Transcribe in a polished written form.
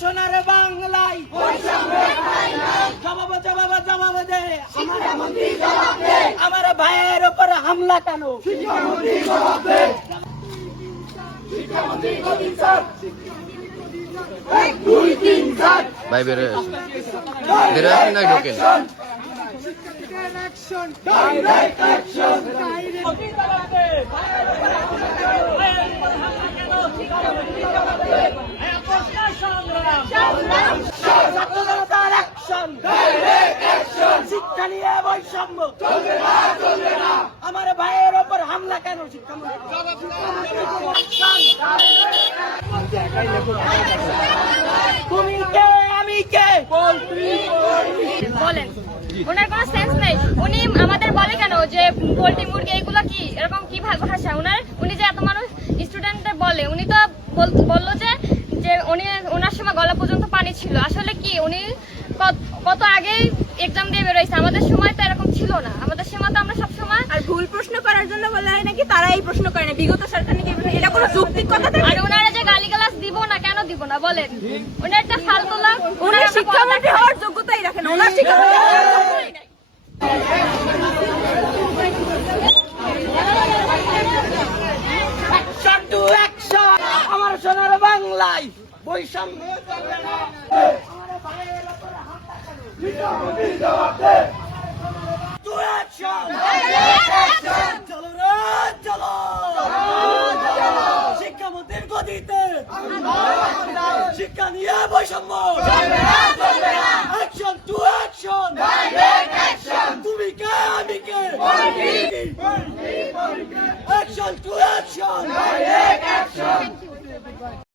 সোনার বাংলায় জবাব দে আমার ভাইয়ের উপর হামলা কেন? ভাই বেরোয় আসেন না ঢোকেন। শিক্ষা নিয়ে বৈষম্য আমার ভাইয়ের ওপর হামলা কেন? তুমি কে আমি কে বলেন, ওনার কোনো সেন্স নেই। উনি আমাদের বলে কেন যে পোল্ট্রি মুরগি এগুলো কি এরকম কি ভাষা উনি যে এত মানুষ স্টুডেন্টদের বলে, উনি তো বললো যে উনি ওনার সময় গলা পর্যন্ত পানি ছিল। আসলে কি উনি কত আগেই এক্সাম দিয়ে বেরোইছে, আমাদের সময় তো এরকম ছিল না। আমাদের সময় তো আমরা সবসময় আর ভুল প্রশ্ন করার জন্য বলা হয় নাকি তারা এই প্রশ্ন করে না, বিগত সরকার নাকি এটা কোনো যৌক্তিক কথা থাকে? আর ওনারা যে গালিগালাজ দিব না কেন দিব না বলেন? ওনার একটা ফালতোলা, ওনার শিক্ষামন্ত্রী হওয়ার যোগ্যতাই রাখেন, ওনার শিক্ষামন্ত্রী হওয়ার যোগ্যতাই নাই। অ্যাকশন টু অ্যাকশন আমার সোনার বাংলায় বৈষম্য টু অ্যাকশন চলো রে চলো শিক্ষামন্ত্রীর গদিতে শিক্ষা নিয়ে বৈষম্য অ্যাকশন টু অ্যাকশন তুমি কে আমি কে অ্যাকশন টু অ্যাকশন